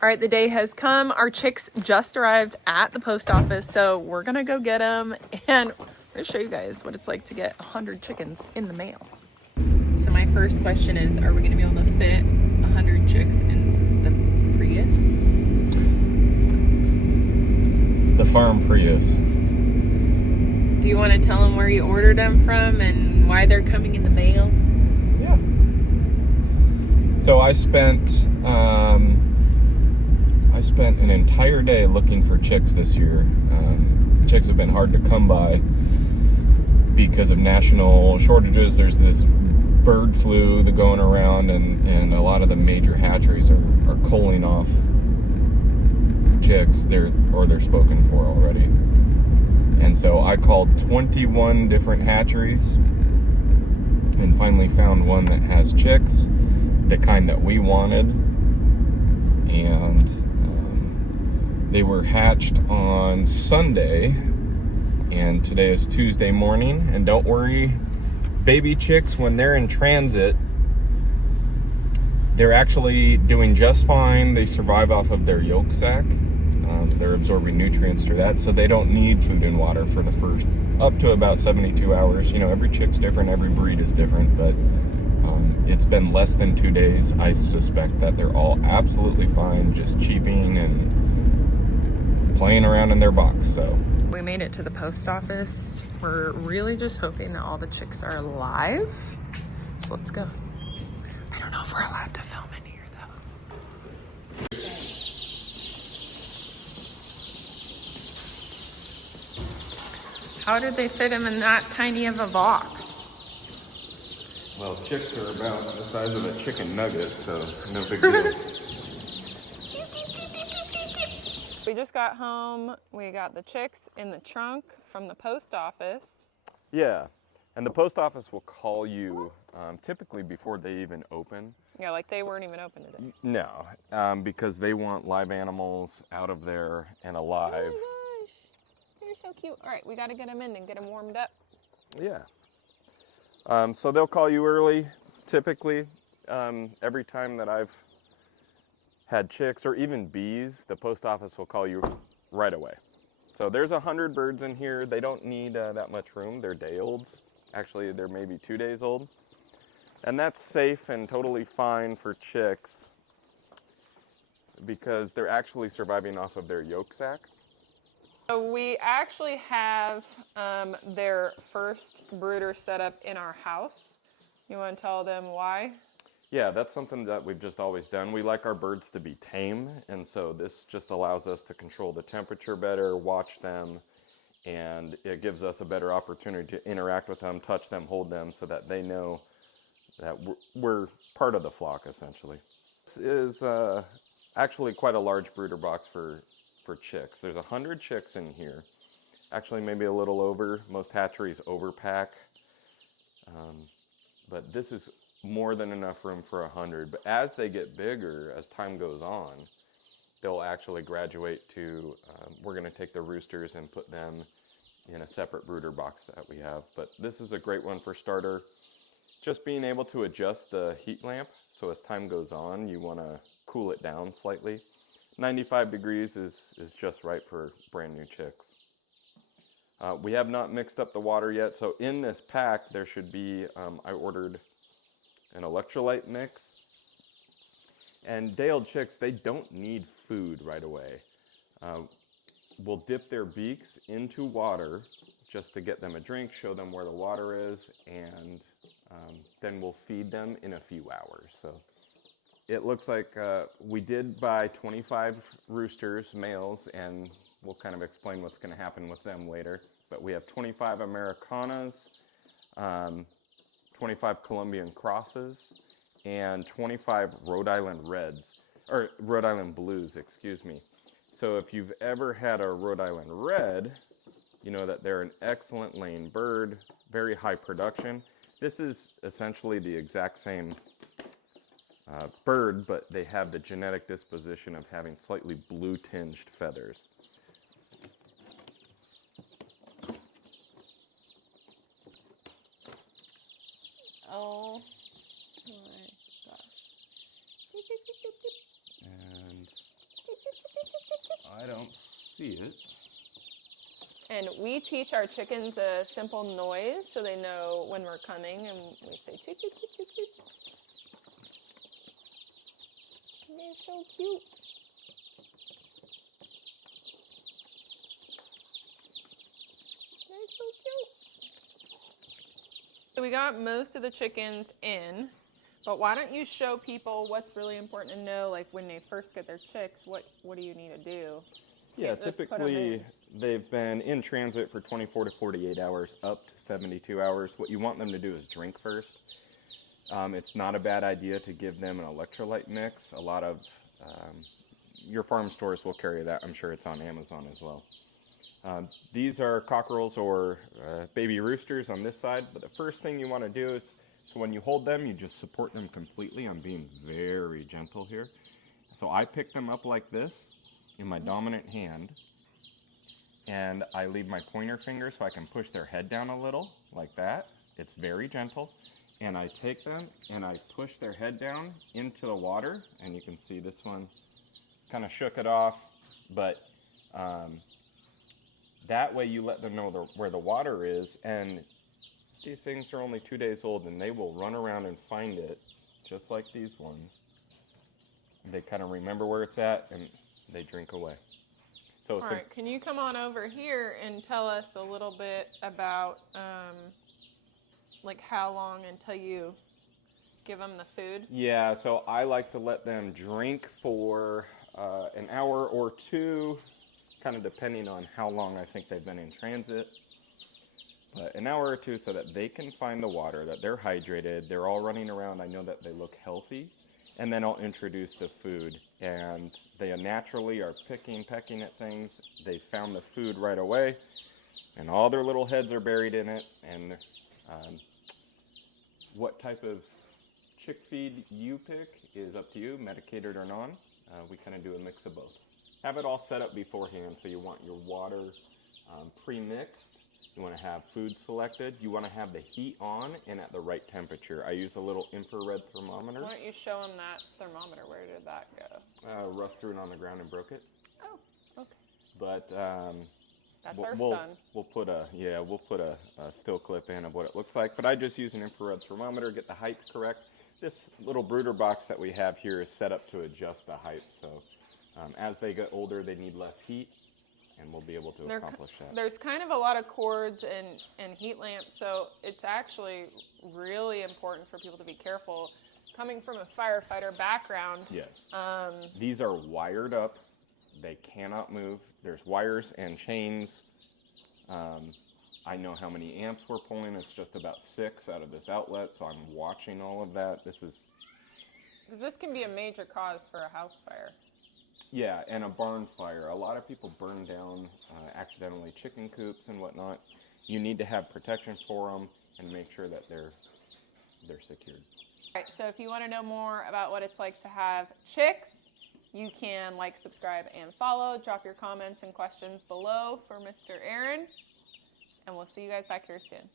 All right, the day has come. Our chicks just arrived at the post office, so we're gonna go get them, and I'm gonna show you guys what it's like to get 100 chickens in the mail. So my first question is, are we gonna be able to fit 100 chicks in the Prius? The farm Prius. Do you want to tell them where you ordered them from and why they're coming in the mail? Yeah. So I spent an entire day looking for chicks this year. Chicks have been hard to come by because of national shortages. There's this bird flu that's going around, and a lot of the major hatcheries are culling off chicks. They're spoken for already. And so I called 21 different hatcheries and finally found one that has chicks, the kind that we wanted. And they were hatched on Sunday, and today is Tuesday morning. And don't worry, baby chicks, when they're in transit, they're actually doing just fine. They survive off of their yolk sac. They're absorbing nutrients through that, so they don't need food and water for the first up to about 72 hours. You know, every chick's different, every breed is different, but it's been less than 2 days. I suspect that they're all absolutely fine, just cheeping and playing around in their box. So we made it to the post office. We're really just hoping that all the chicks are alive. So let's go. I don't know if we're allowed to film in here though. How did they fit them in that tiny of a box? well, chicks are about the size of a chicken nugget, so no big deal. We just got home. We got the chicks in the trunk from the post office. Yeah, and the post office will call you typically before they even open. Yeah, like they weren't even open today. No, because they want live animals out of there and alive. Oh my gosh, they're so cute. All right, we got to get them in and get them warmed up. Yeah. So they'll call you early, typically. Every time that I've had chicks or even bees, the post office will call you right away. So there's 100 birds in here. They don't need that much room. They're day olds. Actually, they're maybe 2 days old. And that's safe and totally fine for chicks because they're actually surviving off of their yolk sac. So we actually have their first brooder set up in our house. You want to tell them why? Yeah, that's something that we've just always done. We like our birds to be tame, and so this just allows us to control the temperature better, watch them, and it gives us a better opportunity to interact with them, touch them, hold them, so that they know that we're part of the flock, essentially. This is actually quite a large brooder box for chicks. There's 100 chicks in here, actually maybe a little over. Most hatcheries overpack, but this is more than enough room for 100. But as they get bigger, as time goes on, they'll actually graduate to, we're going to take the roosters and put them in a separate brooder box that we have. But this is a great one for starter. Just being able to adjust the heat lamp, so as time goes on, you want to cool it down slightly. 95 degrees is just right for brand new chicks. We have not mixed up the water yet, so in this pack there should be, I ordered an electrolyte mix. And day-old chicks, they don't need food right away. We'll dip their beaks into water just to get them a drink, show them where the water is, and then we'll feed them in a few hours. So it looks like we did buy 25 roosters, males, and we'll kind of explain what's going to happen with them later. But we have 25 Americanas, 25 Colombian crosses, and 25 Rhode Island Reds, or Rhode Island Blues, excuse me. So if you've ever had a Rhode Island Red, you know that they're an excellent laying bird, very high production. This is essentially the exact same bird, but they have the genetic disposition of having slightly blue-tinged feathers. Oh my gosh. And I don't see it. And we teach our chickens a simple noise so they know when we're coming, and we say toot, toot, toot, toot, toot. They're so cute. They're so cute. So we got most of the chickens in, but why don't you show people what's really important to know, like when they first get their chicks, what do you need to do? Yeah, typically they've been in transit for 24 to 48 hours, up to 72 hours. What you want them to do is drink first. It's not a bad idea to give them an electrolyte mix. A lot of your farm stores will carry that. I'm sure it's on Amazon as well. These are cockerels or baby roosters on this side, but the first thing you want to do is, so when you hold them, you just support them completely. I'm being very gentle here. So I pick them up like this in my dominant hand, and I leave my pointer finger so I can push their head down a little, like that. It's very gentle. And I take them and I push their head down into the water, and you can see this one kind of shook it off, but that way you let them know where the water is, and these things are only 2 days old, and they will run around and find it, just like these ones. They kind of remember where it's at, and they drink away. So it's all right, can you come on over here and tell us a little bit about like how long until you give them the food? Yeah, so I like to let them drink for an hour or two, kind of depending on how long I think they've been in transit. But an hour or two so that they can find the water, that they're hydrated, they're all running around, I know that they look healthy. And then I'll introduce the food, and they naturally are pecking at things. They found the food right away, and all their little heads are buried in it. And what type of chick feed you pick is up to you, medicated or non. We kind of do a mix of both. Have it all set up beforehand, so you want your water pre-mixed. You want to have food selected. You want to have the heat on and at the right temperature. I use a little infrared thermometer. Why don't you show them that thermometer? Where did that go? Russ threw it on the ground and broke it. Oh, okay. But that's our son. We'll put a still clip in of what it looks like. But I just use an infrared thermometer, get the height correct. This little brooder box that we have here is set up to adjust the height. So as they get older, they need less heat, and we'll be able to accomplish that. There's kind of a lot of cords and heat lamps, so it's actually really important for people to be careful. Coming from a firefighter background. Yes. These are wired up. They cannot move. There's wires and chains. I know how many amps we're pulling. It's just about 6 out of this outlet, so I'm watching all of that. Because this can be a major cause for a house fire. Yeah, and a barn fire. A lot of people burn down accidentally chicken coops and whatnot. You need to have protection for them and make sure that they're secured. All right, so if you want to know more about what it's like to have chicks, you can like, subscribe, and follow. Drop your comments and questions below for Mr. Aaron, and we'll see you guys back here soon.